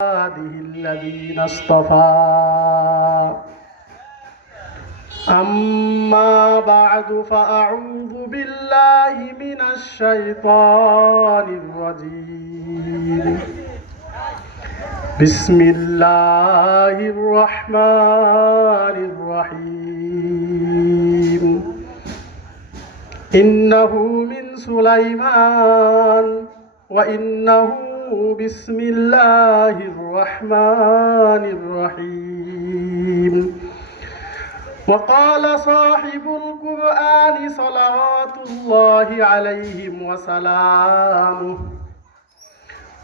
عباده الذين اصطفى أما بعد فأعوذ بالله من الشيطان الرجيم بسم الله الرحمن الرحيم إنه من سليمان وإنه بسم الله الرحمن الرحيم وقال صاحب القرآن صلوات الله عليهم وسلامه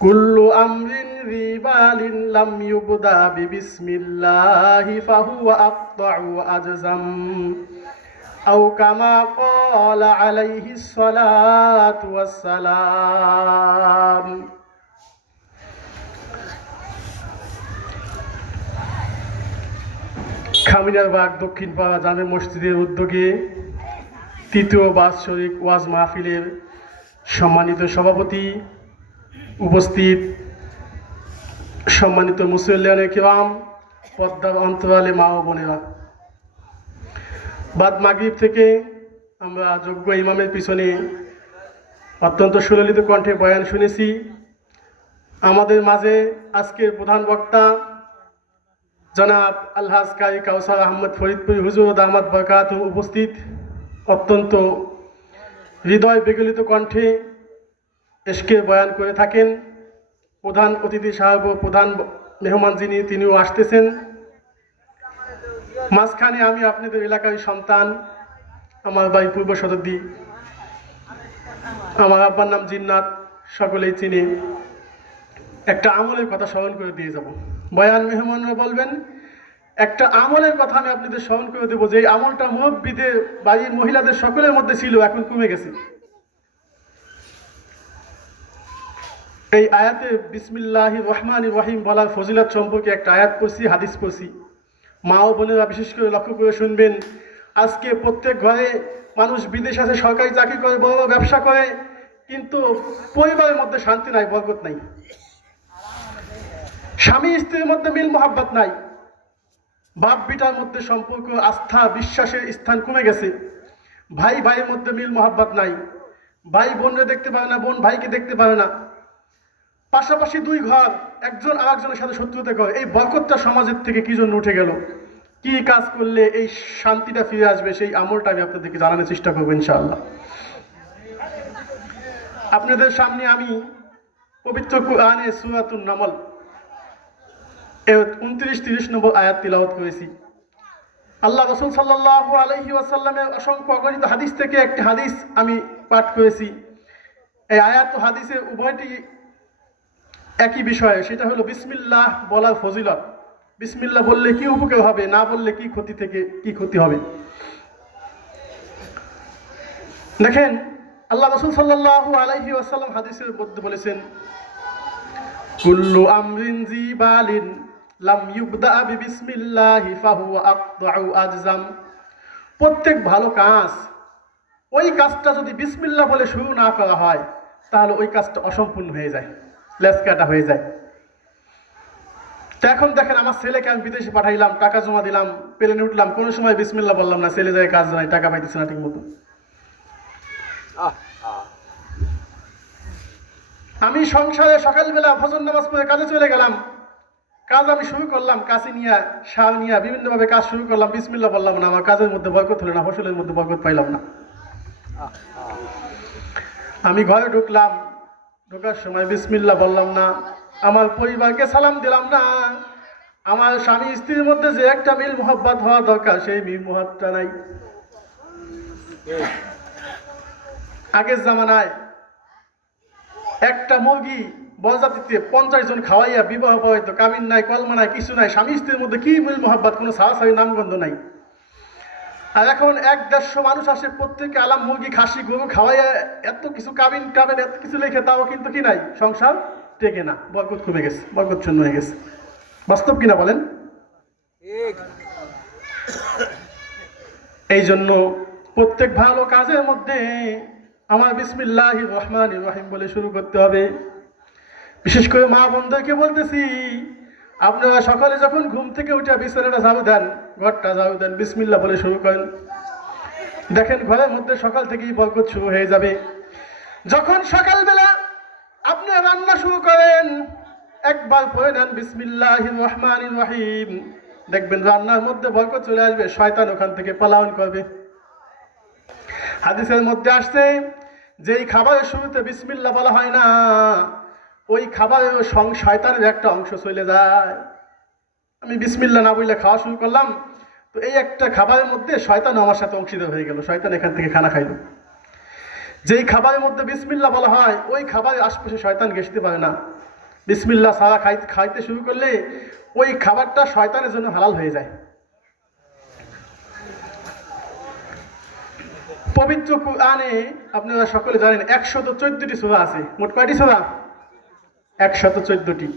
كل أمر ذي بال لم يبدأ ببسم الله فهو أقطع وأجزم أو كما قال عليه الصلاة والسلام খামিনারবাগ দক্ষিণপাড়া জামে মসজিদের উদ্যোগে তৃতীয় বাৎসরিক ওয়াজ মাহফিলের সম্মানিত সভাপতি, উপস্থিত সম্মানিত মুসল্লিয়ানে কিরাম, পর্দার অন্তরালে মা ও বোনেরা, বাদ মাগরিব থেকে আমরা যোগ্য ইমামের পিছনে অত্যন্ত সুললিত কণ্ঠে বয়ান শুনেছি। আমাদের মাঝে আজকের প্রধান বক্তা জনাব আলহাজ কারি কাউসার আহমদ ফরিদপুরি হুজুর দামাত বরকাত উপস্থিত। অত্যন্ত হৃদয় বিগলিত কণ্ঠে এশকের বয়ান করে থাকেন। প্রধান অতিথি সাহেব, প্রধান মেহমান তিনিও আসতেছেন। মাঝখানে আমি আপনাদের এলাকার সন্তান, আমার বাড়ি পূর্ব সদরদি, আমার আব্বার নাম জিন্নাত, সকলেই চিনে। একটা আমলের কথা স্মরণ করে দিয়ে যাব। বয়ান মেহমানরা বলবেন, একটা আমলের কথা আমি আপনাদের স্মরণ করে দেবো, যে এই আমলটা মুরব্বীদের, বাড়ির মহিলাদের সকলের মধ্যে ছিল, এখন কমে গেছে। এই আয়াতে বিসমিল্লাহির রহমানির রহিম বলার ফজিলত সম্পর্কে একটা আয়াত পড়ছি, হাদিস পড়ছি। মা ও বোনেরা বিশেষ করে লক্ষ্য করে শুনবেন। আজকে প্রত্যেক ঘরে মানুষ বিদেশ আছে, সরকারি চাকরি করে, বড় ব্যবসা করে, কিন্তু পরিবারের মধ্যে শান্তি নাই, বরকত নাই। স্বামী স্ত্রীর মধ্যে মিল মোহাব্বত নাই। বাপ বিটার মধ্যে সম্পর্ক, আস্থা, বিশ্বাসের স্থান কমে গেছে। ভাই ভাইয়ের মধ্যে মিল মোহাব্বত নাই। ভাই বোনরে দেখতে পারে না, বোন ভাইকে দেখতে পারে না। পাশাপাশি দুই ঘর, একজন আরেকজনের সাথে শত্রুতা করে। এই বরকতটা সমাজের থেকে কি জন্য উঠে গেল? কি কাজ করলে এই শান্তিটা ফিরে আসবে? সেই আমলটা আমি আপনাদেরকে জানানোর চেষ্টা করবো ইনশাআল্লাহ। আপনাদের সামনে আমি পবিত্র কুরআনে সূরাতুন নামল 29-30 নম্বর আয়াত তিলাওয়াত করেছি। আল্লাহ রাসূল সাল্লাল্লাহু আলাইহি ওয়াসাল্লামের অসংখ্য অগণিত হাদিস থেকে একটি হাদিস আমি পাঠ করেছি। এই আয়াত ও হাদিসে উভয়টি একই বিষয়ে, সেটা হলো বিসমিল্লাহ বলার ফজিলত। বিসমিল্লাহ বললে কি উপকার হবে, না বললে কি ক্ষতি থেকে কি ক্ষতি হবে। দেখেন, আল্লাহ রাসূল সাল্লাল্লাহু আলাইহি ওয়াসাল্লাম হাদিসের মধ্যে বলেছেন, কুল্লু আমরিন জিবালিন লাম ইউবদা বিসমিল্লাহি ফাহুয়া আকতাউ আজজাম। প্রত্যেক ভালো কাজ, ওই কাজটা যদি বিসমিল্লাহ বলে শুরু না করা হয়, তাহলে ওই কাজটা অসম্পূর্ণ হয়ে যায়, লেসকাটা হয়ে যায়। তো এখন দেখেন, আমার ছেলেকে আমি বিদেশে পাঠাইলাম, টাকা জমা দিলাম, প্লেনে উঠলাম, কোনো সময় বিসমিল্লাহ বললাম না, ছেলে যায় কাজ নাই, টাকা পাইতেছে না ঠিক মতো। আমি সংসারে সকালবেলা ফজর নামাজ পড়ে কাজে চলে গেলাম, কাজ আমি শুরু করলাম, কাছে নিয়ে সার নিয়ে বিভিন্নভাবে কাজ শুরু করলাম, বিসমিল্লাহ বললাম না, আমার কাজের মধ্যে বরকত হলো না, ফসলের মধ্যে বরকত পাইলাম না। আমি ঘরে ঢুকলাম, ঢোকার সময় বিসমিল্লাহ বললাম না, আমার পরিবারকে সালাম দিলাম না, আমার স্বামী স্ত্রীর মধ্যে যে একটা মিল মোহাব্বত হওয়া দরকার, সেই মিল মোহাব্বতটা নাই। আগের জামানায় একটা মুরগি বরযাত্রীতে 50 জন খাওয়াইয়া বিবাহ পড়াইতো, কামিন নাই, কলমা নাই, কিছু নাই। স্বামী স্ত্রীর মধ্যে কি মিল মোহাব্বত, কোনো সারাসারি নামগন্ধ নাই। আর এখন 100-150 মানুষ আসে, প্রত্যেকে আলাম মুরগি, খাসি, গরু খাওয়াইয়া এত কিছু কামিন টামিন এত কিছু লেখে, তাও কিন্তু কি নাই, সংসার টেকে না, বরকত কমে গেছে, বরকত শূন্য হয়ে গেছে। বাস্তব কিনা বলেন? এই জন্য প্রত্যেক ভালো কাজের মধ্যে আমার বিসমিল্লাহির রহমানির রহিম বলে শুরু করতে হবে। বিশেষ করে মা বন্ধুকে বলতেছি, আপনারা সকালে যখন ঘুম থেকে উঠে বিছানাটা ঝাড়ু দেন, ঘরটা ঝাড়ু দেন, বিসমিল্লাহ বলে শুরু করেন। দেখেন ঘরের মধ্যে সকাল থেকেই বরকত শুরু হয়ে যাবে। যখন সকালবেলা আপনি রান্না শুরু করেন, একবার পড়ে নেন বিসমিল্লাহির রহমানির রহিম, দেখবেন রান্নার মধ্যে বরকত চলে আসবে, শয়তান ওখান থেকে পলায়ন করবে। হাদিসের মধ্যে আসছে, যেই খাবারের শুরুতে বিসমিল্লাহ বলা হয় না, ওই খাবারের শয়তানের একটা অংশ চলে যায়। আমি বিসমিল্লাহ না বললে খাওয়া শুরু করলাম, তো এই একটা খাবারের মধ্যে শয়তান আমার সাথে অংশীদার হয়ে গেল, শয়তান এখান থেকে খানা খাইল। যেই খাবারের মধ্যে বিসমিল্লাহ বলা হয়, ওই খাবারের আশপাশে শয়তান ঘেঁষতে পারে না। বিসমিল্লাহ সারা খাইতে শুরু করলে ওই খাবারটা শয়তানের জন্য হালাল হয়ে যায়। পবিত্র কুরআনে আপনারা সকলে জানেন 114টি সূরা আছে। মোট কয়টি সূরা? 114টি।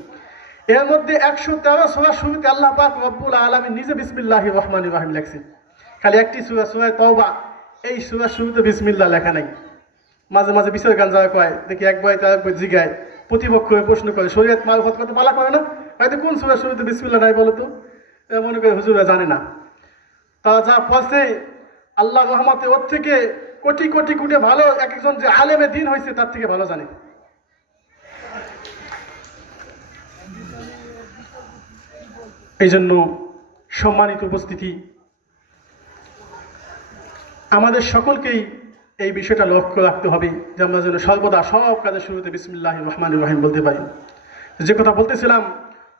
এর মধ্যে 113 সূরা শুরুতে আল্লাহ পাক রব্বুল আলামিন নিজে বিসমিল্লাহির রহমানির রহিম লেখছেন। খালি একটি সূরা, সূরা তওবা, এই সূরা শুরুতে বিসমিল্লাহ লেখা নাই। মাঝে মাঝে বিচার গান যাওয়া কয়, দেখি এক বই তার বই জিগায়, প্রতিপক্ষ প্রশ্ন করে, শরীয়ত মারফত কত পালা করে না, হয়তো কোন সূরা শুরুতে বিসমিল্লাহ নাই বলো তো? মনে করে হুজুরা জানে না। তারা যা পড়ছে আল্লাহ রহমতে ওর থেকে কোটি কোটি কোটি ভালো একজন যে আলেমে দিন হয়েছে তার থেকে ভালো জানে। এই জন্য সম্মানিত উপস্থিতি, আমাদের সকলকেই এই বিষয়টা লক্ষ্য রাখতে হবে যে আমরা যেন সর্বদা সব কাজের শুরুতে বিসমিল্লাহির রহমানির রহিম বলতে পারি। যে কথা বলতেছিলাম,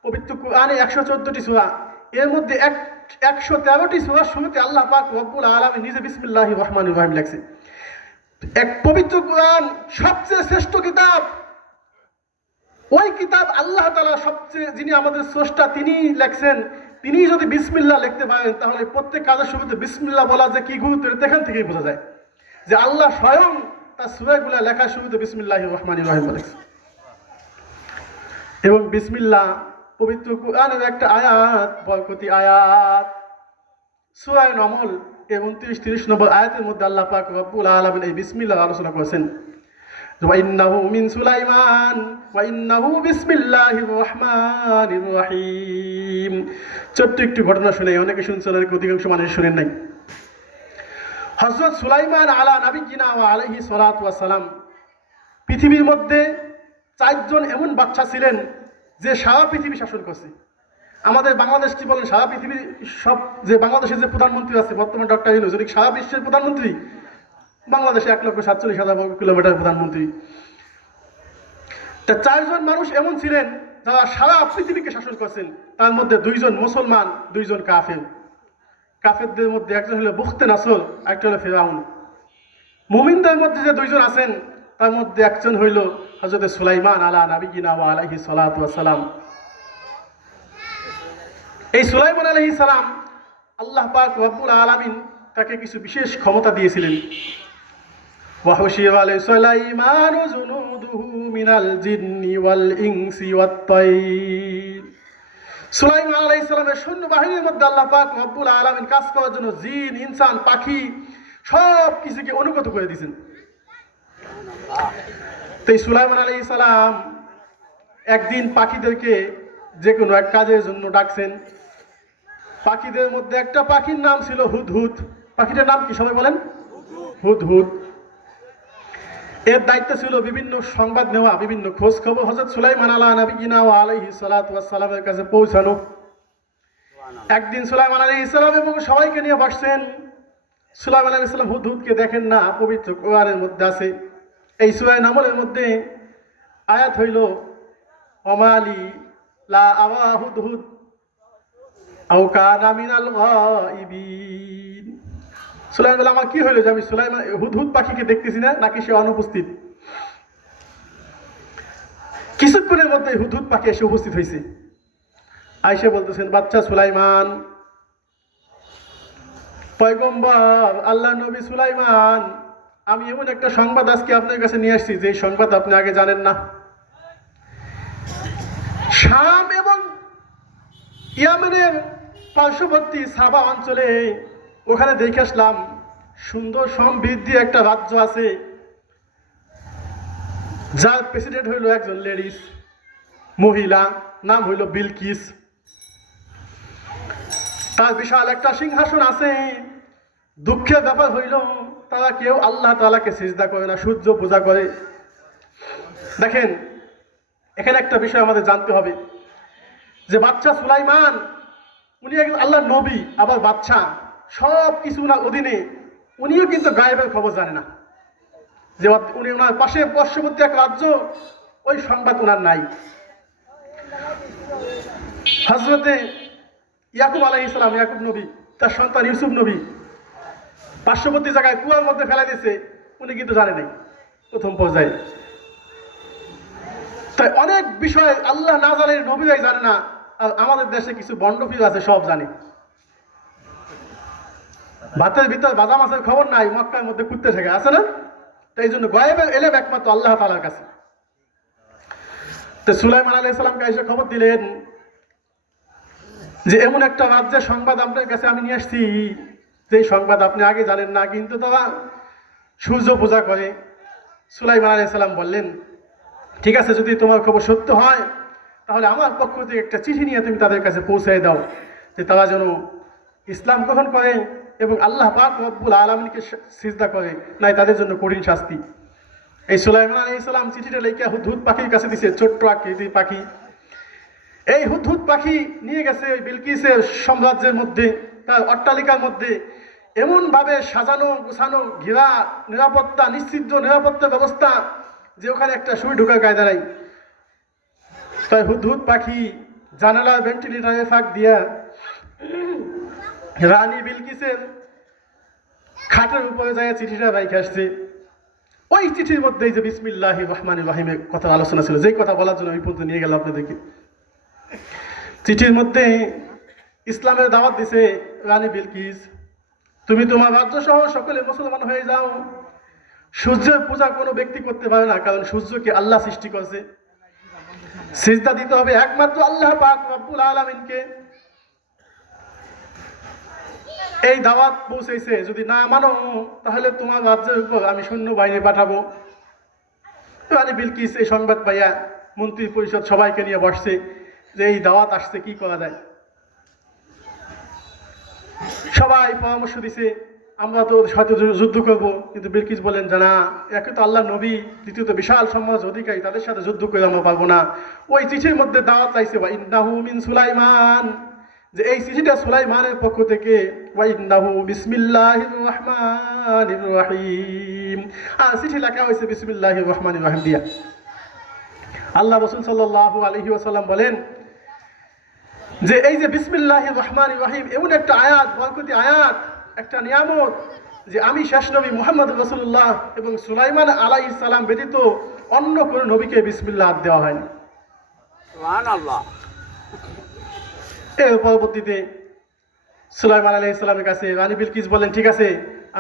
পবিত্র কুরআনে 114টি সূরা, এর মধ্যে 113টি সূরা শুরুতে আল্লাহ পাক রব্বুল আলামিন নিজে বিসমিল্লাহির রহমানির রহিম লেখছে। এক পবিত্র কুরআন সবচেয়ে শ্রেষ্ঠ কিতাব। ওই কিতাব আল্লাহ তাআলা সবচেয়ে, যিনি আমাদের স্রষ্টা, তিনি লেখছেন। তিনি যদি বিসমিল্লাহ লিখতে পারেন, তাহলে প্রত্যেক কাজের শুরুতে বিসমিল্লাহ বলা যে কি গুরুত্ব, এখান থেকেই বোঝা যায় যে আল্লাহ স্বয়ং তার সূরাগুলো লেখার শুরুতে বিসমিল্লাহির রহমানির রহিম বলেছে। এবং বিসমিল্লাহ পবিত্র কুরআনের একটা আয়াত, বরকতি আয়াত। সূরা নমল 29-30 নম্বর আয়াতের মধ্যে আল্লাহ পাক রব্বুল আলামিন এই বিসমিল্লাহ আলোচনা করেছেন। ওয়াইন্নাহু মিন সুলাইমান ওয়াইন্নাহু বিসমিল্লাহির রহমানির রহিম। ছোট্ট একটু ঘটনা শুনে, অনেকে শুনছেন, অনেকে অধিকাংশ মানুষ শুনেন নাই। হযরত সুলাইমান আলা নাবিয়িনা ওয়া আলাইহি সালাতু ওয়াস সালাম, পৃথিবীর মধ্যে 4 জন এমন বাদশা ছিলেন যে সারা পৃথিবী শাসন করছে। আমাদের বাংলাদেশ কি বলেন, সারা পৃথিবীর সব, যে বাংলাদেশের যে প্রধানমন্ত্রী আছে বর্তমান ডক্টর ইউনূস, উনি সারা বিশ্বের প্রধানমন্ত্রী। বাংলাদেশে 1,47,000 বর্গ কিলোমিটার প্রধানমন্ত্রী। তা 4 জন মানুষ এমন ছিলেন যারা সারা পৃথিবীকে শাসন করছেন। তার মধ্যে 2 জন মুসলমান, 2 জন কাফের। কাফেরদের মধ্যে একজন হলো বুখতে নাসর, আরেকটা হলো ফিরাউন। মুমিনদের মধ্যে যে 2 জন আছেন, তার মধ্যে একজন হইল হযরত সুলাইমান আলা নাবিয়িনা ওয়া আলাইহি সালাতু ওয়াস সালাম। এই সুলাইমান আলাইহিস সালাম, আল্লাহ পাক রব্বুল আলামিন তাকে কিছু বিশেষ ক্ষমতা দিয়েছিলেন। ওয়া হুশিরা লিসুলাইমানু জুনুদুহু মিনাল জিন্নি ওয়াল ইনসি ওয়াত তায়র। সুলাইমান আলাইহিস সালামের সৈন্য বাহিনীর মধ্যে আল্লাহ পাক রব্বুল আলামিন কাজ করার জন্য জিন, ইনসান, পাখি সব কিছুকে অনুগত করে দিয়েছেন। তাই সুলাইমান আলাইহিস সালাম একদিন পাখিদেরকে যে কোনো এক কাজের জন্য ডাকছেন। পাখিদের মধ্যে একটা পাখির নাম ছিল হুদহুদ। পাখিটার নাম কি সবাই বলেন? হুদহুদ। এর দায়িত্ব ছিল বিভিন্ন সংবাদ নেওয়া, বিভিন্ন খোঁজ খবর হযরত সুলাইমান আলা নাবিয়িনা ওয়া আলাইহি সালাতু ওয়াস সালামের কাছে পৌঁছানো। একদিন সুলাইমান আলাইহিস সালাম এবং সবাইকে নিয়ে বসছেন। সুলাইমান আলাইহিস সালাম হুদহুদকে দেখেন না, পবিত্র কোরআনের মধ্যে আছে। এই সূরা নামলের মধ্যে আয়াত হইল, ওমালি লা আওয়া হুদহুদ আও কানা মিনাল গায়িবিন। সুলাইমান বলে, আমার কি হইল যে আমি সুলাইমান হুদহুদ পাখিকে দেখতেছি না, নাকি সে অনুপস্থিত? কিছুক্ষণের মধ্যে হুদহুদ পাখি এসে উপস্থিত হয়েছে। আয়েশা বলতেছেন, বাচ্চা সুলাইমান, পয়গম্বর আল্লাহ নবী সুলাইমান, আমি এমন একটা সংবাদ আজকে আপনার কাছে নিয়ে আসছি যে সংবাদ আপনি আগে জানেন না। শাম এবং ইয়ামেনের পার্শ্ববর্তী সাবা অঞ্চলে, ওখানে দেখে আসলাম সুন্দর সমৃদ্ধি একটা রাজ্য আছে, যার প্রেসিডেন্ট হইল একজন লেডিস। মহিলা, নাম হইল বিলকিস। তার বিশাল একটা সিংহাসন আছে। দুঃখের ব্যাপার হইল তারা কেউ আল্লাহ তাআলাকে সিজদা করে না, সূর্য পূজা করে। দেখেন, এখানে একটা বিষয় আমাদের জানতে হবে যে বাচ্চা সুলাইমান উনি একজন আল্লাহর নবী, আবার বাচ্চা, সব কিছু ওনার অধীনে। উনিও কিন্তু গায়েবের খবর জানে না, যে উনি ওনার পাশে পার্শ্ববর্তী এক রাজ্য, ওই সংবাদ ওনার নাই। হযরতে ইয়াকুব আলাইহিস সালাম, ইয়াকুব নবী, তার সন্তান ইউসুফ নবী পার্শ্ববর্তী জায়গায় কুয়ার মধ্যে ফেলাই দিয়েছে, উনি কিন্তু জানে নাই প্রথম পর্যায়ে। তাই অনেক বিষয় আল্লাহ না জানে, নবীরাই জানে না। আর আমাদের দেশে কিছু বন্ডপীর আছে, সব জানে। ভাতের ভিতর ভাজা মাছের খবর নাই, মক্কার মধ্যে কুত্তে থেকে আছে না। তো এই জন্য গায়েবের এলেম একমাত্র আল্লাহ তাআলার কাছে। তো সুলাইমান আলাইহিস সালামকে এসে খবর দিলেন যে এমন একটা রাজ্যের সংবাদ আপনার কাছে আমি নিয়ে আসছি, যে সংবাদ আপনি আগে জানেন না, কিন্তু তারা সূর্য পূজা করে। সুলাইমান আলাইহিস সালাম বললেন, ঠিক আছে, যদি তোমার খবর সত্য হয় তাহলে আমার পক্ষ থেকে একটা চিঠি নিয়ে তুমি তাদের কাছে পৌঁছে দাও, যে তারা যেন ইসলাম গ্রহণ করে এবং আল্লাহ পাক রব্বুল আলামিনকে সিজদা করে, নাই তাদের জন্য কঠিন শাস্তি। এই সুলাইমান আলাইহিস সালাম চিঠিটা লিখে হুদহুদ পাখির কাছে দিছে, ছোট্ট আকৃতির পাখি। এই হুদহুদ পাখি নিয়ে গেছে ওই বিলকিসের সাম্রাজ্যের মধ্যে, তার অট্টালিকার মধ্যে, এমনভাবে সাজানো গোছানো, ঘেরা, নিরাপত্তা, নিশ্চিদ্র নিরাপত্তা ব্যবস্থা, যে ওখানে একটা সুই ঢোকার কায়দা নাই। তাই হুদহুদ পাখি জানালার ভেন্টিলেটরের ফাঁক দিয়া রানী বিলকিসের খাটের উপরে যায় চিঠিটা রাইখে আসছে। ওই চিঠির মধ্যেই যে বিসমিল্লাহির রহমানির রহিমের কথা আলোচনা ছিল, যেই কথা বলার জন্য আমি পর্যন্ত নিয়ে গেলাম আপনাদেরকে। চিঠির মধ্যে ইসলামের দাওয়াত দিছে, রানী বিলকিস তুমি তোমার রাজ্য সহ সকলে মুসলমান হয়ে যাও। সূর্যের পূজা কোনো ব্যক্তি করতে পারে না, কারণ সূর্যকে আল্লাহ সৃষ্টি করছে। সিজদা দিতে হবে একমাত্র আল্লাহ পাক রব্বুল আলামিনকে। এই দাওয়াত পৌঁছেছে, যদি না মানো তাহলে তোমার রাজ্যের উপর আমি সৈন্যবাহিনী পাঠাবো। রানী বিলকিস এই সংবাদ পাইয়া মন্ত্রী পরিষদ সবাইকে নিয়ে বসছে যে এই দাওয়াত আসছে, কি করা যায়। সবাই পরামর্শ দিছে, আমরা তো হয়তো যুদ্ধ করব, কিন্তু বিলকিস বলেন যে না, একে তো আল্লাহ নবী, দ্বিতীয়ত বিশাল সমাজ অধিকারী, তাদের সাথে যুদ্ধ করে আমরা পারবো না। ওই চিঠির মধ্যে দাওয়াত চাইছে ওয়া ইন্নাহু মিন সুলাইমান, যে এই চিঠিটা সুলাইমানের পক্ষ থেকে, ওয়া ইন্নাহু বিসমিল্লাহির রহমানির রহিম। আর চিঠি লেখা হয়েছে বিসমিল্লাহির রহমানির রহিম দিয়া। আল্লাহ রাসূল সাল্লাল্লাহু আলাইহি ওয়াসাল্লাম বলেন যে এই যে বিসমিল্লাহির রহমানির রহিম এমন একটা আয়াত, বরকতি আয়াত, একটা নিয়ামত, যে আমি শেষ নবী মুহাম্মদ রাসূলুল্লাহ এবং সুলাইমান আলাইহিস সালাম ব্যতীত অন্য কোনো নবীকে বিসমিল্লাহ দেওয়া হয়নি। সুবহানাল্লাহ। এর পরবর্তীতে সুলাইমান আলাইহিস সালামের কাছে রানী বিলকিস বলেন, ঠিক আছে,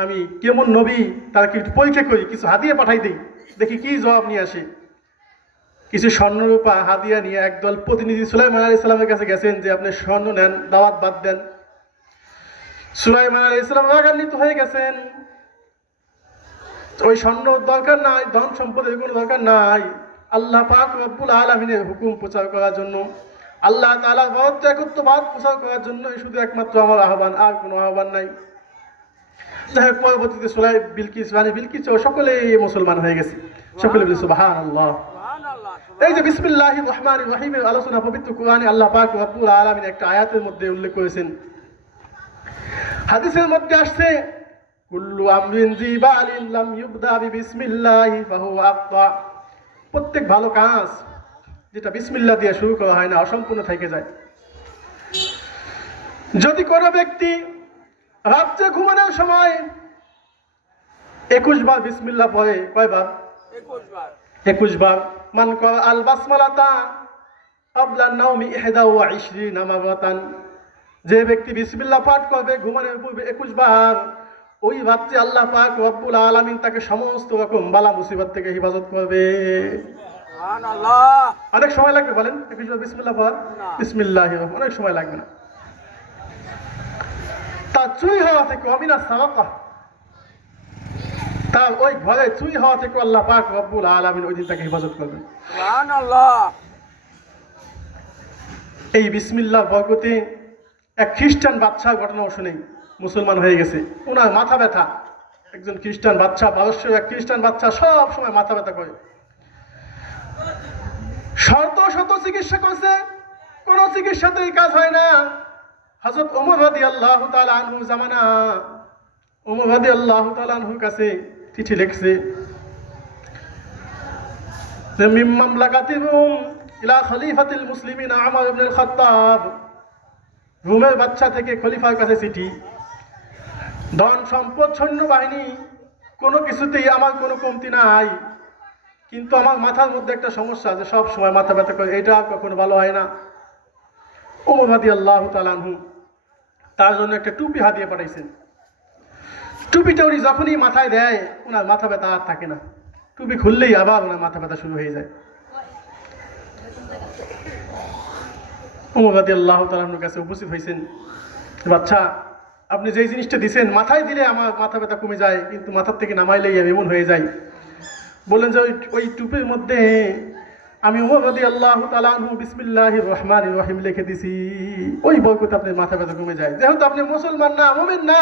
আমি কেমন নবী তার কি পরীক্ষা করি, কিছু হাদিয়া পাঠাই দিই, দেখি কি জবাব নিয়ে আসে। কিছু স্বর্ণরূপা হাদিয়া নিয়ে একদল প্রতিনিধি সুলাইমান আলাইহিস সালামের কাছে গেছেন যে আপনি স্বর্ণ নেন, দাওয়াত বাদ দেন। সুলাইমান আলাইহিস সালাম রাগান্বিত হয়ে গেছেন, ওই স্বর্ণ দরকার নাই, ধন সম্পদের কোনো দরকার নাই, আল্লাহ পাক রব্বুল আলামিনের হুকুম প্রচার করার জন্য, আল্লাহ তাআলার বরত্ব একত্ববাদ প্রচার করার জন্য শুধু একমাত্র আমার আহ্বান, আর কোনো আহ্বান নাই। যাই হোক, পরবর্তীতে বিলকিস, রানী বিলকিস ও সকলেই মুসলমান হয়ে গেছে। সকলে বলে সুবহানাল্লাহ। এই যে বিসমিল্লাহির রহমানির রহিমের আলোচনা পবিত্র কোরআনে আল্লাহ পাক রব্বুল আলামিন একটা আয়াতের মধ্যে উল্লেখ করেছেন। হাদিসের মধ্যে আসছে, কুল্লু আমরিন জিবালিন লাম ইউবদা বিসমিল্লাহি ফাহুয়া আখতা। প্রত্যেক ভালো কাজ যেটা বিসমিল্লাহ দিয়ে শুরু করা হয় না, অসম্পূর্ণ থেকে যায়। যদি কোনো ব্যক্তি রাত্রে ঘুমানোর সময় 21 বার বিসমিল্লাহ পড়ে, কয়বার? 21 বার। মান ক্বারা আল বাসমালাতা ক্বাবলা আন-নাওমি 21 মারাতান। যে ব্যক্তি বিসমিল্লাহ পাঠ করবে ঘুমানোর পূর্বে 21 বার, ওই রাত্রে আল্লাহ পাক রব্বুল আলামিন তাকে সমস্ত রকম বালা মুসিবত থেকে হেফাজত করবে। সুবহানাল্লাহ। অনেক সময় লাগবে বলেন 21 বার বিসমিল্লাহ পড়া? বিসমিল্লাহির রহমানির, অনেক সময় লাগবে না। তার চুরি হওয়া থেকে, অমিনা সারাকা, তার ওই ঘরে চুরি হওয়া থেকে আল্লাহ পাক রব্বুল আলামিন ওই দিন তাকে হেফাজত করবেন। সুবহানাল্লাহ। এই বিসমিল্লাহ বরকতে এক খ্রিস্টান বাচ্চার ঘটনাও শুনে মুসলমান হয়ে গেছে। ওনার মাথা ব্যথা, একজন খ্রিস্টান বাচ্চা, পারস্যের এক খ্রিস্টান বাচ্চা সব সময় মাথা ব্যথা করে, শত শত চিকিৎসা করছে, কোনো চিকিৎসাতেই কাজ হয় না। হযরত ওমর রাদিয়াল্লাহু তাআলা আনহু জামানা, ওমর রাদিয়াল্লাহু তাআলা আনহুর কাছে চিঠি লিখছে যে মিম মামলাকাতির রুম ইলা খলিফাতিল মুসলিমিন ওমর ইবনে আল খাত্তাব, রোমের বাচ্চা থেকে খলিফার কাছে চিঠি, ধন সম্পদ সৈন্যবাহিনী কোনো কিছুতেই আমার কোনো কমতি নাই, কিন্তু আমার মাথার মধ্যে একটা সমস্যা আছে, সব সময় মাথা ব্যথা করে, এটা কখনো ভালো হয় না। ওমর রাদিয়াল্লাহু তাআলা আনহু তার জন্য একটা টুপি হাতিয়ে পাঠাইছেন। টুপিটা উনি যখনই মাথায় দেয় ওনার মাথা ব্যথা আর থাকে না, টুপি খুললেই আবার ওনার মাথা ব্যথা শুরু হয়ে যায়। ওমর রাদিয়াল্লাহু তাআলা আনহুর কাছে উপস্থিত হয়েছেন, বাচ্চা আপনি যেই জিনিসটা দিছেন মাথায় দিলে আমার মাথা ব্যথা কমে যায়, কিন্তু মাথার থেকে নামাইলেই আমি এমন হয়ে যাই। বললেন যে ওই টুপির মধ্যে আমি ওমর রাদিয়াল্লাহু তাআলা আনহু বিসমিল্লাহির রহমানির রহিম লিখে দিছি, ওই বরকতে আপনার মাথা ব্যথা কমে যায়। যেহেতু আপনি মুসলমান না, মুমিন না,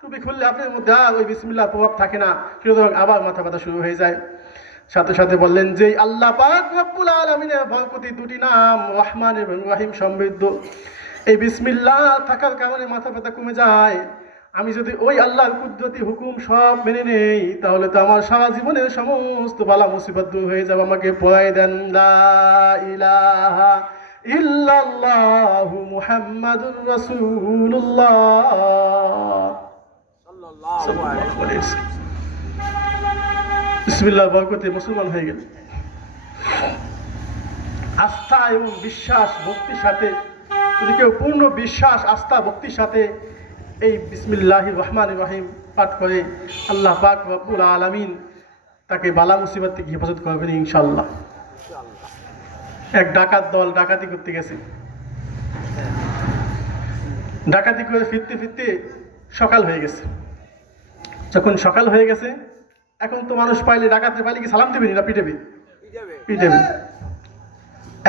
টুপি খুললে আপনার মধ্যে আর ওই বিসমিল্লাহর প্রভাব থাকে না, সুতরাং আবার মাথা ব্যথা শুরু হয়ে যায়। সাথে সাথে বললেন যে আল্লাহ পাক রব্বুল আলামিনের বরকতি দুটি নাম রহমান এবং রহিম সমৃদ্ধ, এই বিসমিল্লাহ থাকার কারণে মাথা ব্যথা কমে যায়। আমি যদি ওই আল্লাহর কুদরতি হুকুম সব মেনে নেই তাহলে তো আমার সারা জীবনের সমস্ত বালা মুসিবত দূর হয়ে যাবে। আমাকে পড়াই দেন লা ইলাহা ইল্লাল্লাহু মুহাম্মাদুর রাসূলুল্লাহ সাল্লাল্লাহু আলাইহি ওয়াসাল্লাম। বিসমিল্লাহ বরকতে মুসলমান হয়ে গেল। আস্থা এবং বিশ্বাস ভক্তির সাথে যদি কেউ পূর্ণ বিশ্বাস আস্থা ভক্তির সাথে এই বিসমিল্লাহির রহমানির রহিম পাঠ করে, আল্লাহ পাক রব্বুল আলামিন তাকে বালা মুসিবত থেকে হেফাজত করবেন ইনশাআল্লাহ। এক ডাকাত দল ডাকাতি করতে গেছে, ডাকাতি করে ফিরতে ফিরতে সকাল হয়ে গেছে। যখন সকাল হয়ে গেছে, এখন তো মানুষ পাইলে ডাকাতে পাইলে কি সালাম দেবেনি না পিটেবে? পিটেবে।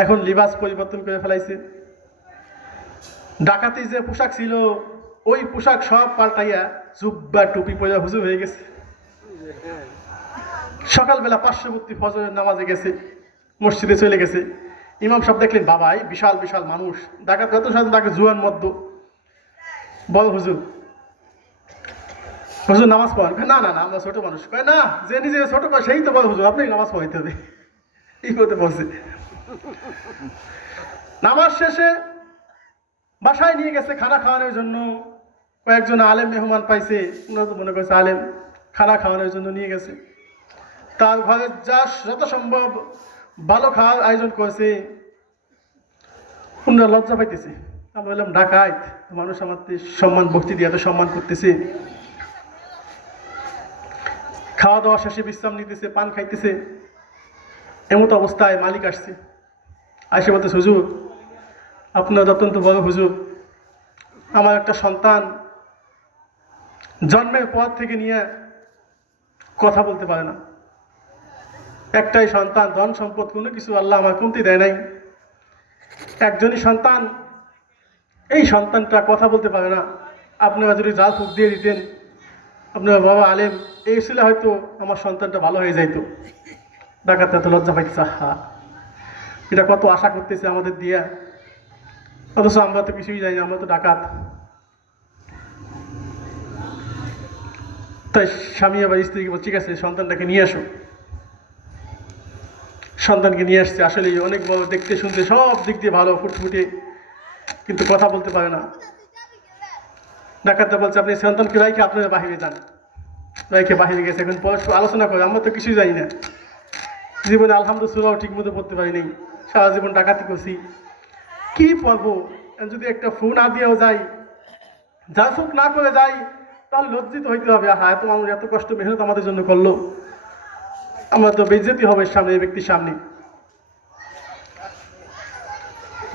এখন লিবাস পরিবর্তন করে ফেলাইছে, ডাকাতি যে পোশাক ছিল ওই পোশাক সব পাল্টাইয়া জুব্বা টুপি পরে হুজুর হয়ে গেছে। সকালবেলা পার্শ্ববর্তী ফজরের নামাজে গেছে, মসজিদে চলে গেছে। ইমাম সাহেব দেখলেন বাবা এই বিশাল বিশাল মানুষ, ডাকাত যত সাথে তাকে জুয়ান মধ্য, বড় হুজুর, হুজুর নামাজ পড়ান। না না না আমরা ছোট মানুষ। কয় না, যে নিজে ছোট কয় সেই তো বড় হুজুর, আপনি নামাজ পড়াইতে হবে। এই করতে বলছে। নামাজ শেষে বাসায় নিয়ে গেছে খানা খাওয়ানোর জন্য। কয়েকজন আলেম মেহমান পাইছে, ওনারা তো মনে করছে আলেম, খানা খাওয়ানোর জন্য নিয়ে গেছে। তার ঘরে যা যত সম্ভব ভালো খাওয়ার আয়োজন করেছে। ওনারা লজ্জা পাইতেছে। আমরা বললাম ডাকাত মানুষ আমাদের সম্মান ভক্তি দিয়ে এত সম্মান করতেছে। খাওয়া দাওয়া শেষে বিশ্রাম নিতেছে, পান খাইতেছে। এমত অবস্থায় মালিক আসছে, আসে বলতে হুজুর আপনার অত্যন্ত বড় হুজুর, আমার একটা সন্তান জন্মের পর থেকে নিয়ে কথা বলতে পারে না। একটাই সন্তান, ধন সম্পদ কোনো কিছু আল্লাহ আমার কমতি দেয় নাই। একজনই সন্তান, এই সন্তানটা কথা বলতে পারে না। আপনারা যদি জাল ফুক দিয়ে দিতেন, আপনার বাবা আলেম, এই ছিল হয়তো আমার সন্তানটা ভালো হয়ে যাইতো। ডাকাত এত লজ্জা পাইতেছে, হা এটা কত আশা করতেছে আমাদের দিয়া, অথচ আমরা তো কিছুই জানি না, আমরা তো ডাকাত। তাই স্বামী আবার স্ত্রীকে বল ঠিক আছে সন্তানটাকে নিয়ে আসো। সন্তানকে নিয়ে আসছে, আসলে অনেক বড়, দেখতে শুনতে সব দিক দিয়ে ভালো, ফুটফুটে, কিন্তু কথা বলতে পারে না। ডাকাতটা বলছে আপনি সন্তানকে রাইখে আপনারা বাহিরে যান। রাইখে বাহিরে গেছে। এখন পরস্পর আলোচনা করে আমরা তো কিছুই জানি না, জীবনে আলহামদুলিল্লাহ ঠিক মতো পড়তে পারিনি, সারা জীবন ডাকাতি করছি, কি পড়বো? যদি একটা ফু না দিয়েও যাই, যা সুখ না করে যাই, তাহলে লজ্জিত হইতে হবে। হ্যাঁ এত মানুষ এত কষ্ট মেহনত আমাদের জন্য করলো, আমরা তো বেইজ্জতি হবে সামনে, এই ব্যক্তির সামনে।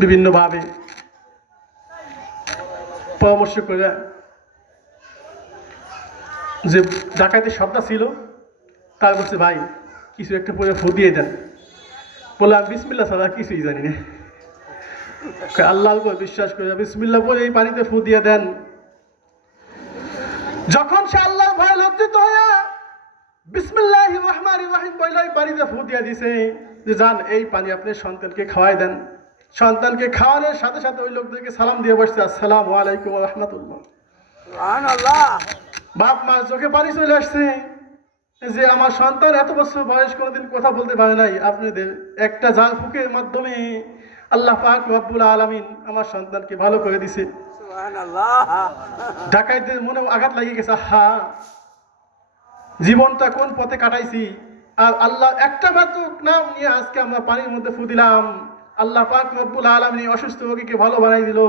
বিভিন্নভাবে পরামর্শ করে যে ডাকাতের শব্দ ছিল তার বলছে ভাই কিছু একটা পরে ফু দিয়ে দেন। বলে আমি বিসমিল্লাহ ছাড়া কিছুই জানি না। আল্লাহর উপর বিশ্বাস করে বিসমিল্লাহ বলে এই পানিতে ফু দিয়ে দেন। যখন সে আল্লাহর ভয় লজ্জিত হইয়া বিসমিল্লাহির রহমানির রহিম বলে এই পানিতে ফু দিয়ে দিছে যে যান এই পানি আপনি সন্তানকে খাওয়াই দেন। সন্তানকে খাওয়ানোর সাথে সাথে ওই লোকদেরকে সালাম দিয়ে বসছে, আসসালামু আলাইকুম ওয়া রাহমাতুল্লাহ। সুবহানাল্লাহ। বাপ মা চোখে পানি চলে আসছে যে আমার সন্তান এত বছর বয়স কোনোদিন কথা বলতে পারে নাই, আপনাদের একটা জাল ফুকের মাধ্যমে আল্লাহ পাক রব্বুল আলামিন আমার সন্তানকে ভালো করে দিছে। সুবহানাল্লাহ। ডাকাইতের মনেও আঘাত লাগিয়ে গেছে, হা জীবনটা কোন পথে কাটাইছি, আর আল্লাহ একটা মাত্র নাম নিয়ে আজকে আমরা পানির মধ্যে ফু দিলাম, আল্লাহ পাক রব্বুল আলামিন অসুস্থ রোগীকে ভালো বানাই দিল।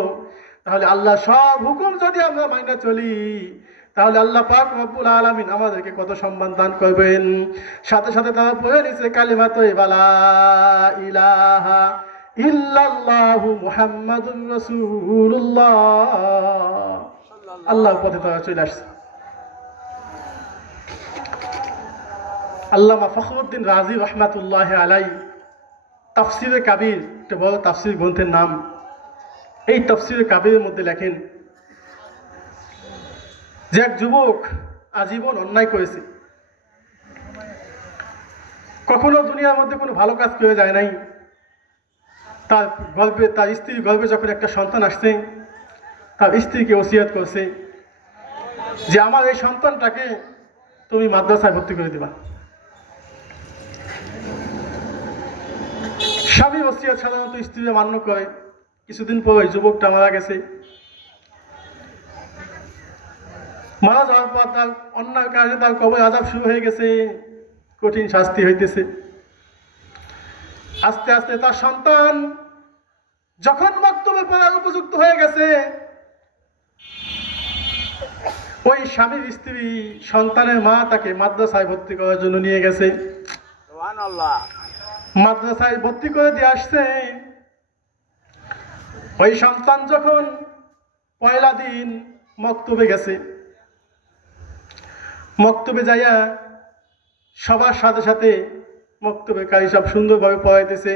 তাহলে আল্লাহ সব হুকুম যদি আমরা মাইনা চলি তাহলে আল্লাহ পাক রব্বুল আলামিন আমাদেরকে কত সম্মান দান করবেন। সাথে সাথে তারা পড়ে নিছে কালিমা তয়্যিবা লা ইলাহা ইল্লাল্লাহু মুহাম্মাদুর রাসূলুল্লাহ। আল্লাহর পথে তারা চলে আসছে। আল্লামা ফখরুদ্দিন রাজি রহমাতুল্লাহ আলাই তাফসিরে কাবির, একটা বড় তাফসির গ্রন্থের নাম। এই তাফসিরে কাবিরের মধ্যে লেখেন যে এক যুবক আজীবন অন্যায় করেছে, কখনো দুনিয়ার মধ্যে কোনো ভালো কাজ করে যায় নাই। তার গর্ভে, তার স্ত্রীর গর্ভে যখন একটা সন্তান আসছে, তার স্ত্রীকে ওসিয়ত করছে যে আমার এই সন্তানটাকে তুমি মাদ্রাসায় ভর্তি করে দিবা। স্বামী ওসিয়ত সাধারণত স্ত্রীরা মান্য করে। কিছুদিন পর ওই যুবকটা মারা গেছে। মারা যাওয়ার পর তার অন্যায় কারণে তার কবর আযাব শুরু হয়ে গেছে, কঠিন শাস্তি হইতেছে। আস্তে আস্তে তার সন্তান যখন মক্তবে পড়ার উপযুক্ত হয়ে গেছে, ওই স্বামীর স্ত্রী সন্তানের মা তাকে মাদ্রাসায় ভর্তি করার জন্য নিয়ে গেছে। সুবহানাল্লাহ। মাদ্রাসায় ভর্তি করে দিয়ে আসছে। ওই সন্তান যখন পয়লা দিন মক্তবে গেছে, মক্তবে যাইয়া সবার সাথে সাথে মক্তবে কারি সব সুন্দরভাবে পড়াইতেছে।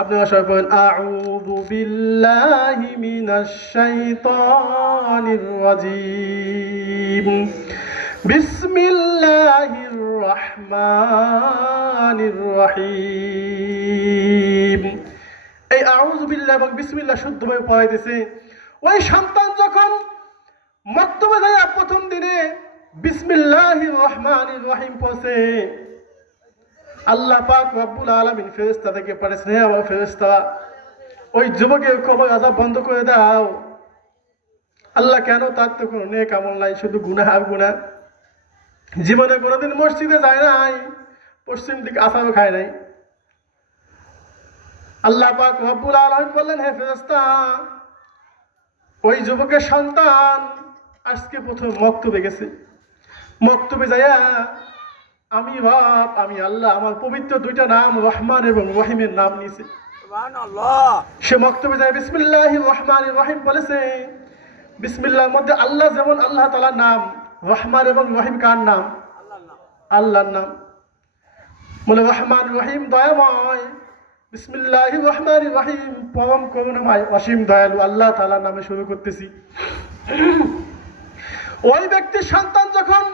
আপনারা সবাই বলেন আউযু বিল্লাহি মিনাশ শাইতানির রাজিম, বিসমিল্লাহির রহমানির রহিম। এই আউযু বিল্লাহ এবং বিসমিল্লাহ শুদ্ধভাবে পড়াইতেছে। ওই সন্তান যখন মক্তবে যাইয়া প্রথম দিনে বিসমিল্লাহির রহমানির রহিম পড়ছে, আল্লাহ পাক রব্বুল আলামিন ফেরেশতা থেকে পাঠাইছেন, হে আমার ফেরেশতা ওই যুবকের কবর আযাব বন্ধ করে দাও। আল্লাহ কেন? তার তো কোনো নেক আমল নাই, শুধু গুনাহ আর গুনাহ। জীবনে কোনোদিন মসজিদে যায় নাই, পশ্চিম দিকে আসারও খায় নাই। আল্লাহ পাক রব্বুল আলামিন বললেন, হে ফেরেশতা ওই যুবকের সন্তান আজকে প্রথম মক্তবে গেছে। মক্তবে যাইয়া আমি আল্লাহ আমার পবিত্র দুইটা নাম রহমান এবং রহিমের নাম নিয়েছে। সুবহানাল্লাহ। সে মক্তবে যায় বিসমিল্লাহির রহমানির রহিম বলেছে। বিসমিল্লাহর মধ্যে আল্লাহ যেমন আল্লাহ তাআলার নাম, রহমান এবং রহিম কার নাম? আল্লাহর নাম। বলে রহমান রহিম দয়াময়, বিসমিল্লাহির রহমানির রহিম পরম করুণাময় অসীম দয়ালু আল্লাহ তাআলার নামে শুরু করতেছি। ওই ব্যক্তির সন্তান যখন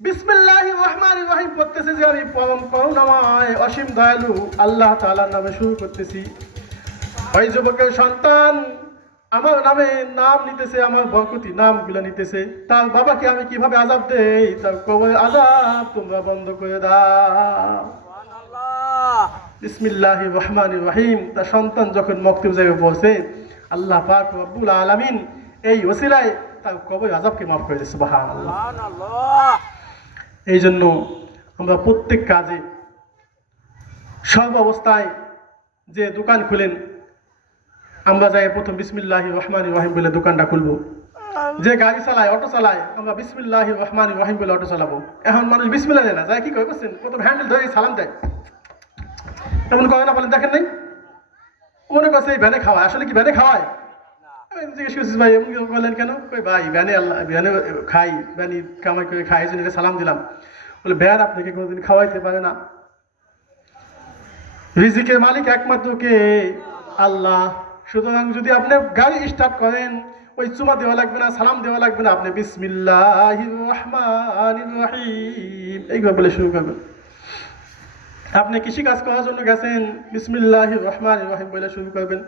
বিসমিল্লাহির রহমানির রহিম পড়তেছে যে আমি পরম করুণাময় অসীম দয়ালু আল্লাহ তাআলার নামে শুরু করতেছি, ওই যুবকের সন্তান আমার নামে নাম নিতেছে, আমার বরকতি নামগুলো নিতেছে। তার বাবাকে আমি কিভাবে আযাব দেই, তার কবরের আযাব তোমরা বন্ধ করে দাও। সুবহানাল্লাহ। বিসমিল্লাহির রহমানির রহিম। তার সন্তান যখন মক্তবে যাবে পৌঁছে, আল্লাহ পাক রব্বুল আলামিন এই ওসিলায় তার কবরের আযাবকে মাফ করে দিয়েছে। সুবহানাল্লাহ। সুবহানাল্লাহ। এই জন্য আমরা প্রত্যেক কাজে সব অবস্থায় যে দোকান খুলেন, আমরা যাই প্রথম বিসমিল্লাহির রহমানির রহিম বলে দোকানটা খুলবো। যে গাড়ি চালায়, অটো চালায়, আমরা বিসমিল্লাহির রহমানির রহিম বলে অটো চালাবো। এখন মানুষ বিসমিল্লাহ দেয় না, যায় কি করে বুঝছেন? প্রথম হ্যান্ডেল ধরে সালাম দেয়। এমন করে না? বলেন দেখেন নাই? মনে করছে এই ভ্যানে খাওয়ায়, আসলে কি ভ্যানে খাওয়ায়? জিজ্ঞেস করছিস ভাই এমন বললেন কেন? ভাই ভ্যানে আল্লাহ ভ্যানে খাই, ভ্যানি কামাই করে খাই, এই জন্য এটা সালাম দিলাম। বলে ভ্যান আপনাকে কোনোদিন খাওয়াইতে পারে না। রিজিকের মালিক একমাত্র কে? আল্লাহ। সুতরাং যদি আপনি গাড়ি স্টার্ট করেন, ওই চুমা দেওয়া লাগবে না, সালাম দেওয়া লাগবে না, আপনি বিসমিল্লাহির রহমানির রহিম এইভাবে বলে শুরু করবেন। আপনি কৃষি কাজ করার জন্য গেছেন, বিসমিল্লাহির রহমানির রহিম বলে শুরু করবেন।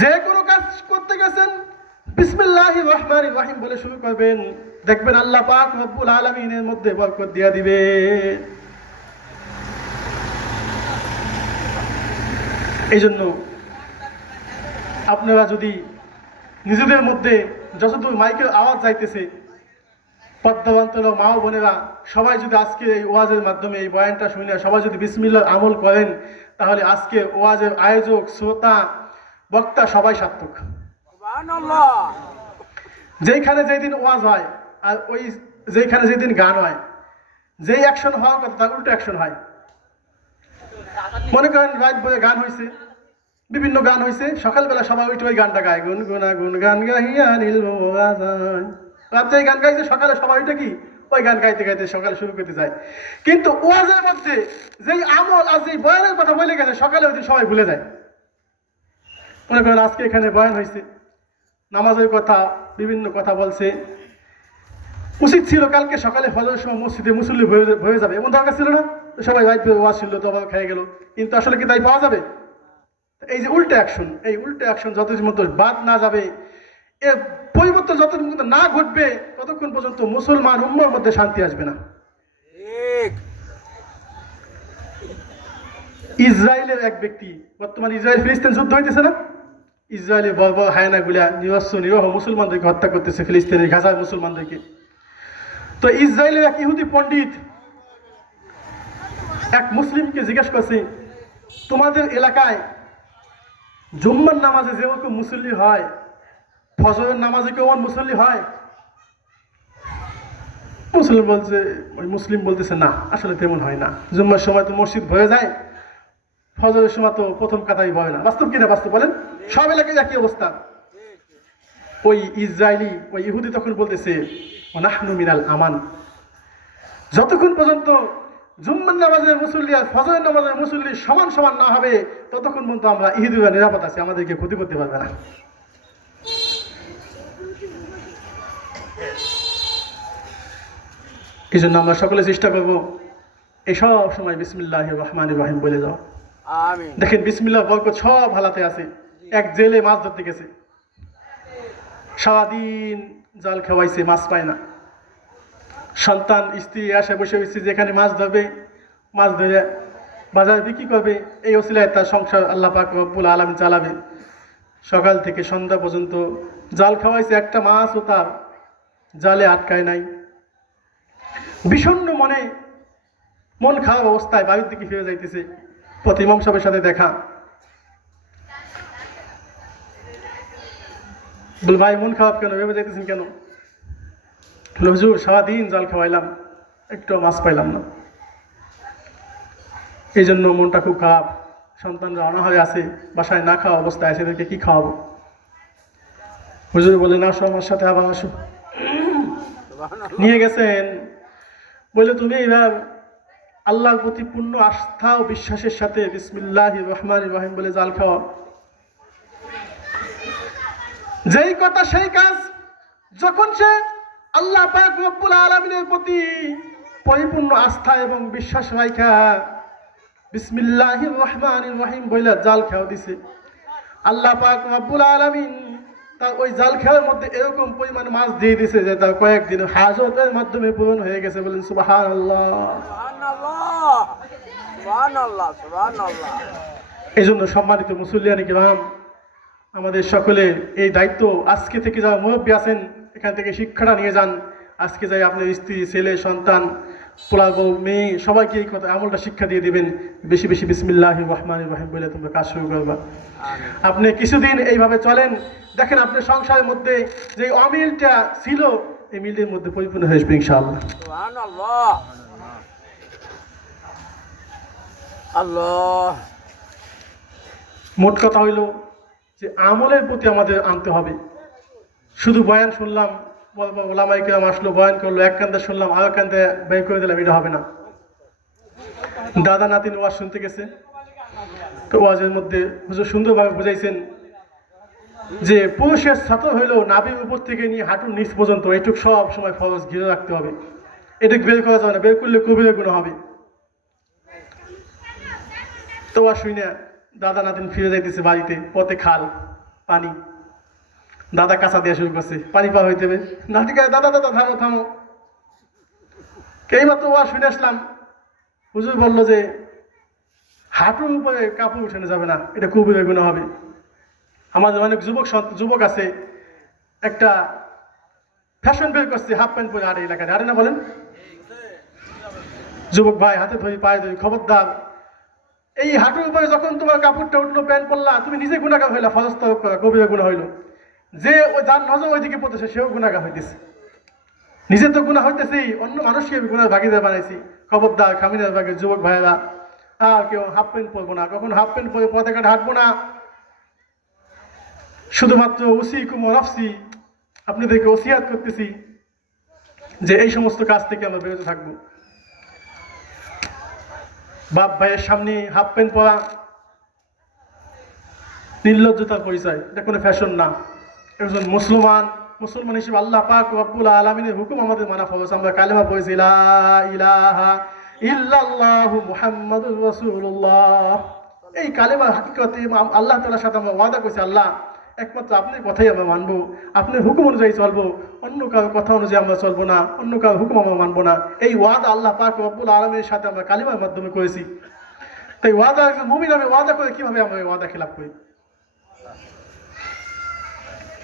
যে কোনো কাজ করতে গেছেন, বিসমিল্লাহির রহমানির রহিম বলে শুরু করবেন। দেখবেন আল্লাহ পাক রব্বুল আলামিনের মধ্যে বরকত দিয়ে দিবে। এই জন্য আপনারা যদি নিজেদের মধ্যে যতদূর মাইকের আওয়াজ যাইতেছে, পদ্মাবন্তর মা ও বোনেরা সবাই যদি আজকে এই ওয়াজের মাধ্যমে এই বয়ানটা শুনে সবাই যদি বিসমিল্লাহ আমল করেন, তাহলে আজকে ওয়াজের আয়োজক, শ্রোতা, বক্তা সবাই সার্থক। যেইখানে যেদিন ওয়াজ হয় আর ওই যেইখানে যেদিন গান হয়, যেই অ্যাকশন হওয়ার কথা তার উল্টো অ্যাকশন হয়। মনে করেন রাত ভরে গান হয়েছে, বিভিন্ন গান হয়েছে, সকালবেলা সবাই ওই গানটা গায়, গুনগুনা গুন গান গাইয়া নীল রাত্রে গান গাইছে, সকালে সবাই ওইটা কি ওই গান গাইতে গাইতে সকালে শুরু করতে যায়। কিন্তু ওয়াজের মধ্যে যেই আমল আর যেই বয়ানের কথা বলে গেছে, সকালে ওই দিন সবাই ভুলে যায়। মনে করেন আজকে এখানে বয়ান হয়েছে, নামাজের কথা, বিভিন্ন কথা বলছে, উচিত ছিল কালকে সকালে ফজরের সময় মসজিদে মুসল্লি হয়ে যাবে, এমন দরকার ছিল না? সবাই রাত ওয়াজ ছিল তো আবার খেয়ে গেল, কিন্তু আসলে কি তাই পাওয়া যাবে? এই যে উল্টো অ্যাকশন, এই উল্টো অ্যাকশন যতদিন মতো বাদ না যাবে, এর পরিবর্তন যতদিন মতো না ঘটবে, ততক্ষণ পর্যন্ত মুসলমান উম্মার মধ্যে শান্তি আসবে না। ইসরায়েলের এক ব্যক্তি, বর্তমানে ইসরায়েল ফিলিস্তিন যুদ্ধ হইতেছে না, ইসরায়েলের বড় বড় হায়নাগুলা নিরহ মুসলমানদেরকে হত্যা করতেছে, ফিলিস্তিনের গাজার মুসলমানদেরকে। তো ইসরায়েলের এক ইহুদি পণ্ডিত এক মুসলিমকে জিজ্ঞেস করছে, তোমাদের এলাকায় জুম্মার নামাজে যেরকম মুসল্লি হয়, ফজরের নামাজে কেমন মুসল্লি হয়? মুসলিম বলতেছে না, আসলে তেমন হয় না। জুম্মার সময় তো মসজিদ ভরে যায়, ফজরের সময় তো প্রথম কাতারই ভরে না। বাস্তব কিনা? বাস্তব বলেন, সব এলাকায় একই অবস্থা। ওই ইসরায়েলি, ওই ইহুদি তখন বলতেছে, নাহনু মিনাল আমান, যতক্ষণ পর্যন্ত জুম্মার নামাজের মুসল্লি আর ফজরের নামাজের মুসল্লি সমান সমান না হবে, ততক্ষণ পর্যন্ত আমরা ইহুদিরা নিরাপদ আছি, আমাদেরকে ক্ষতি করতে পারবে না। এই জন্য আমরা সকলে চেষ্টা করবো এই সব সময় বিসমিল্লাহির রহমানির রহিম বলে যাও। দেখেন বিসমিল্লাহ বরকত সব হালাতে আছে। এক জেলে মাছ ধরতে গেছে, সারাদিন জাল খাওয়াইছে, মাছ পায় না। সন্তান স্ত্রী আসে বসে বসে, যেখানে মাছ ধরবে, মাছ ধরে বাজারে বিক্রি করবে, এই ওসিলায় তার সংসার আল্লাহ পাক রব্বুল আলামিন চালাবে। সকাল থেকে সন্ধ্যা পর্যন্ত জাল খাওয়াইছে, একটা মাছও তার জালে আটকায় নাই। বিষণ্ণ মনে, মন খারাপ অবস্থায় বাড়ির দিকে ফিরে যাইতেছে। পথে ইমাম সাহেবের সাথে দেখা, বল ভাই মন খারাপ কেন, ভেবে যাইতেছেন কেন? হুজুর সারাদিন জাল খাওয়াইলাম, একটু মাছ পাইলাম না, এই জন্য মনটা খুব খারাপ। সন্তানরা অনাহারে আছে, বাসায় না খাওয়া অবস্থায় আছে, এদেরকে কি খাওয়াবো? হুজুর বলে, না আসো আমার সাথে, আবার আসো। নিয়ে গেছেন, বলে তুমি এবার আল্লাহর প্রতি পূর্ণ আস্থা ও বিশ্বাসের সাথে বিসমিল্লাহির রহমানির রহিম বলে জাল খাওয়া। যেই কথা সেই কাজ। যখন সে আল্লাহ পাক রব্বুল আলামিনের প্রতি পরিপূর্ণ আস্থা এবং বিশ্বাস রাখা বিসমিল্লাহির রহমানির রহিম বলে জাল খাওয়া দিছে, আল্লাহ পাক রব্বুল আলামিন তার ওই জাল খাওয়ার মধ্যে এরকম পরিমাণ মাছ দিয়ে দিছে যে তার কয়েকদিন হাজতের মাধ্যমে পূরণ হয়ে গেছে। বলেন সুবহানাল্লাহ। এই জন্য সম্মানিত মুসল্লিয়ানি কিরাম, আমাদের সকলের এই দায়িত্ব, আজকে থেকে যারা মুরব্বী আছেন এখান থেকে শিক্ষাটা নিয়ে যান। আজকে যাই আপনার স্ত্রী, ছেলে, সন্তান, পোলা বউ, মেয়ে সবাইকে এই কথা আমলটা শিক্ষা দিয়ে দিবেন। বেশি বেশি বিসমিল্লাহির রহমানির রহিম বলে তোমরা কাজ শুরু করবা। আপনি কিছুদিন এইভাবে চলেন, দেখেন আপনার সংসারের মধ্যে যে অমিলটা ছিল, এই মিলটির মধ্যে পরিপূর্ণ হয়ে আসবে ইনশাআল্লাহ। আল্লাহ। মোট কথা হইল যে আমলের প্রতি আমাদের আনতে হবে। শুধু বয়ান শুনলাম, ওলামায়ে কেরাম আসলো, বয়ান করলো, এক কান্দে শুনলাম, আর এক কান্দে বের করে দিলাম, এটা হবে না। দাদা নাতিন ওয়াজ শুনতে গেছে, তো ওয়াজের মধ্যে হুজুর সুন্দরভাবে বুঝাইছেন যে পুরুষের ছাত্র হইলেও নাভির উপর থেকে নিয়ে হাঁটুর নিচ পর্যন্ত এইটুক সব সময় ফরজ ঘিরে রাখতে হবে। এটুক বের করা যাবে না, বের করলে কবিরা গুনাহ হবে। তো আর শুই না, দাদা নাতিন ফিরে যাইতেছে বাড়িতে, পথে খাল পানি, দাদা কাঁচা দেওয়া শুরু করছে, পানি পার হইতে হবে। নাতি কাছে, দাদা দাদা থামো থামো। এইমাত্র আর শুনে আসলাম, হুজুর বললো যে হাঁটুর উপরে কাপড় উঠানো যাবে না, এটা কবিরা গুনাহ হবে। আমাদের অনেক যুবক আছে, একটা ফ্যাশন বের করছে, হাফ প্যান্ট পরে আরে এলাকায় আরে না বলেন। যুবক ভাই, হাতে ধরি পায়ে ধরি, খবরদার, এই হাঁটুর উপরে যখন তোমার কাপড়টা উঠলো, প্যান্ট পরলা, তুমি নিজে গুনাহগার হইলা, ফরজ তো কবিরা গুনাহ হইলো। যে ওই যার নজর ওইদিকে পড়তেছে সেও গুনাহগার হইতেছে। নিজে তো গুনাহ হইতেছেই, অন্য মানুষকে গুনাহ ভাগিদার বানাইছি। খবরদার খামিনার ভাগে যুবক ভাইয়েরা, আর কেউ হাফ প্যান্ট পরবো না, কখন হাফ প্যান্ট পরে পথে ঘাটে হাঁটবো না। শুধুমাত্র উসিকুম ওয়া নাফসি, আপনাদেরকে ওসিয়াত করতেছি যে এই সমস্ত কাজ থেকে আমরা বিরত থাকবো। বাপ ভাইয়ের সামনে হাফ প্যান্ট পরা নির্লজ্জতার পরিচয়, এটা কোনো ফ্যাশন না। একজন মুসলমান হিসেবে আল্লাহ পাক রব্বুল আলামিনের হুকুম আমাদের মানা ফরজ। আমরা কালেমা পড়েছি, লা ইলাহা ইল্লাল্লাহু মুহাম্মাদুর রাসূলুল্লাহ। এই কালেমা হাকিকতে আল্লাহ তাআলার সাথে আমরা ওয়াদা করেছি, আল্লাহ একমাত্র আপনার কথাই আমরা মানবো, আপনার হুকুম অনুযায়ী চলবো, অন্য কারো কথা অনুযায়ী আমরা চলবো না, অন্য কারো হুকুম আমরা মানবো না। এই ওয়াদা আল্লাহ পাক রব্বুল আলামিনের সাথে আমরা কালেমার মাধ্যমে করেছি। তাই ওয়াদা, একজন মুমিন আমি ওয়াদা করে কিভাবে আমরা এই ওয়াদা খেলাপ করি?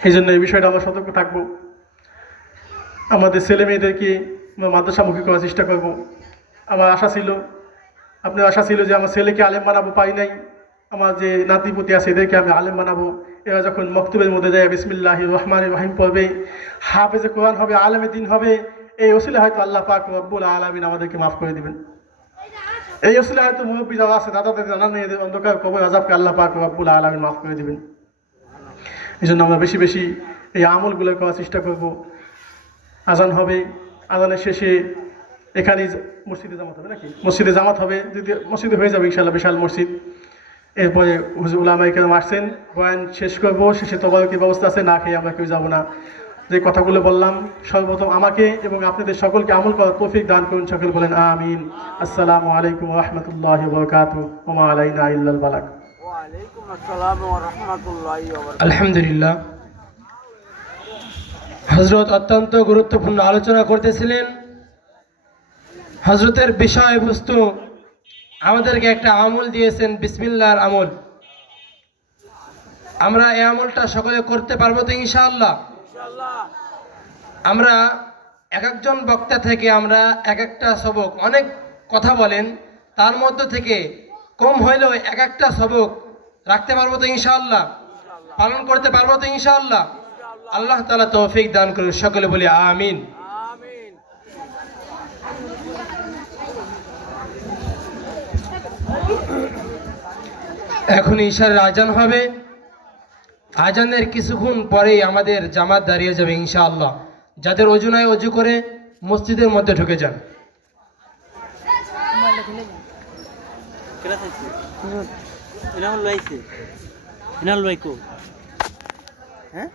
এই জন্য এই বিষয়টা আমরা সতর্ক থাকবো। আমাদের ছেলে মেয়েদেরকে আমরা মাদ্রাসামুখী করার চেষ্টা করব। আমার আশা ছিল, আপনার আশা ছিল যে আমার ছেলেকে আলেম বানাবো, পাই নাই। আমার যে নাতিপুতি আছে এদেরকে আমি আলেম বানাবো। এরা যখন মক্তবের মধ্যে যায় বিসমিল্লাহির রহমানির রহিম পড়বে, হাফেজে কোরআন হবে, আলেমে দিন হবে, এই ওসিলা হয়তো আল্লাহ পাক রব্বুল আলামিন আমাদেরকে মাফ করে দিবেন। এই ওসিলা হয়তো মুরব্বী যারা আছে, দাদা দাদি জানা নেই, এদের অন্ধকার কবর আযাবকে আল্লাহ পাক রব্বুল আলামিন মাফ করে দিবেন। এই জন্য আমরা বেশি বেশি এই আমলগুলো করার চেষ্টা করব। আজান হবে, আজানের শেষে এখানেই মসজিদে জামাত হবে নাকি? মসজিদে জামাত হবে, যদি মসজিদে হয়ে যাবে ইনশাআল্লাহ, বিশাল মসজিদ। এরপরে হুজুর উলামায়ে কেরাম আসছেন, বয়ান শেষ করবো, শেষে তবারকের ব্যবস্থা আছে, না খেয়ে আমরা কেউ যাবো না। যে কথাগুলো বললাম, সর্বপ্রথম আমাকে এবং আপনাদের সকলকে আমল করার তৌফিক দান করুন, সকল বলেন আমিন। আসসালামু আলাইকুম ওয়া রাহমাতুল্লাহি ওয়া বারাকাতুহু, ওয়া মা আলাইনা ইল্লাল বালাগ। আলহামদুলিল্লাহ, হযরত অত্যন্ত গুরুত্বপূর্ণ আলোচনা করতেছিলেন। হযরতের বিষয়বস্তু আমাদেরকে একটা আমল দিয়েছেন, বিসমিল্লাহর আমল। আমরা এই আমলটা সকলে করতে পারবো তো ইনশাআল্লাহ? আমরা এক একজন বক্তা থেকে আমরা এক একটা সবক, অনেক কথা বলেন, তার মধ্য থেকে কম হইলেও এক একটা সবক রাখতে পারবো তো ইনশাআল্লাহ? পালন করতে পারবো তো ইনশাআল্লাহ? আল্লাহ তাআলা তৌফিক দান করুন, সকলে বলি আমিন। এখন ইশারের আজান হবে, আজানের কিছুক্ষণ পরেই আমাদের জামাত দাঁড়িয়ে যাবে ইনশাআল্লাহ। যাদের অজু নাই অজু করে মসজিদের মধ্যে ঢুকে যান। ইনাল ভাইকো হ্যাঁ